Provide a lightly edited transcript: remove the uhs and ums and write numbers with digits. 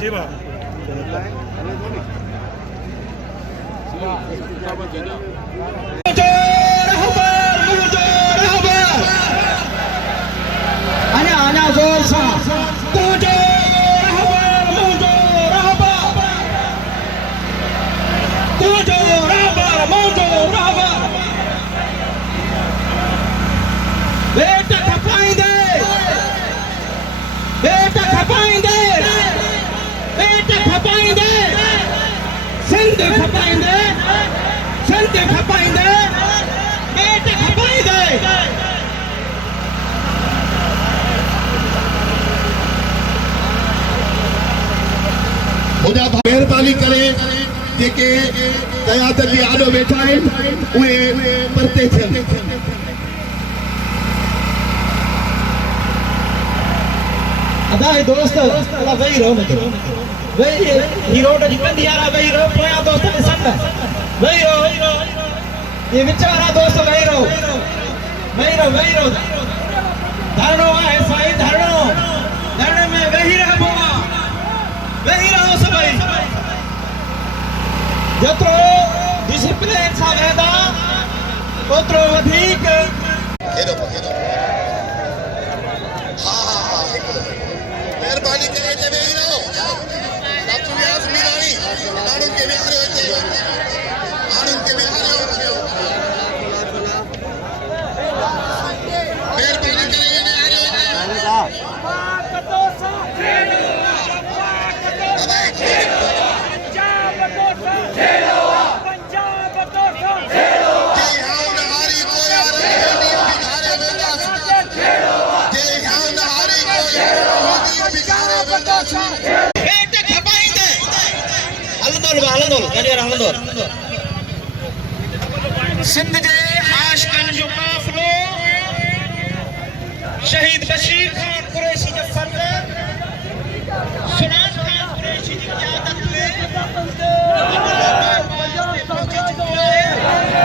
जी बा आना जोर सा बेटा खपाइंदे बेटा खपाइंदे बेटा खपाइंदे सिंध खपाइंदे सिंध खपाइंदे बेटा खपाइंदे खुदा मेहरबानी करे जेके क़यादत जे आॾो वेठा आहिनि उहे परते थियनि अदाए दोस्त अला वही रहो वही ही रोड जी कंदी यारा वही रहो पोया दोस्त ॾिसण वही रहो ये विचारा दोस्त वही रहो धरणो आहे साईं धरणे में वही रहो सभई जेतिरो डिसिप्लिन सां वेंदा ओतिरो वधीक मेहरबानी करे ते वेही रहो डॉक्टर व्यास मीराणी माण्हुनि खे विहारियो हिते माण्हुनि खे विहारियो मेहरबानी करे विहारियो सिंध जे आशिक़नि जो काफ़िलो शहीद बशीर खान कुरैशी जे फर्ज़ सुनाज खान कुरैशी जी क़यादत में पहुंची चुको है।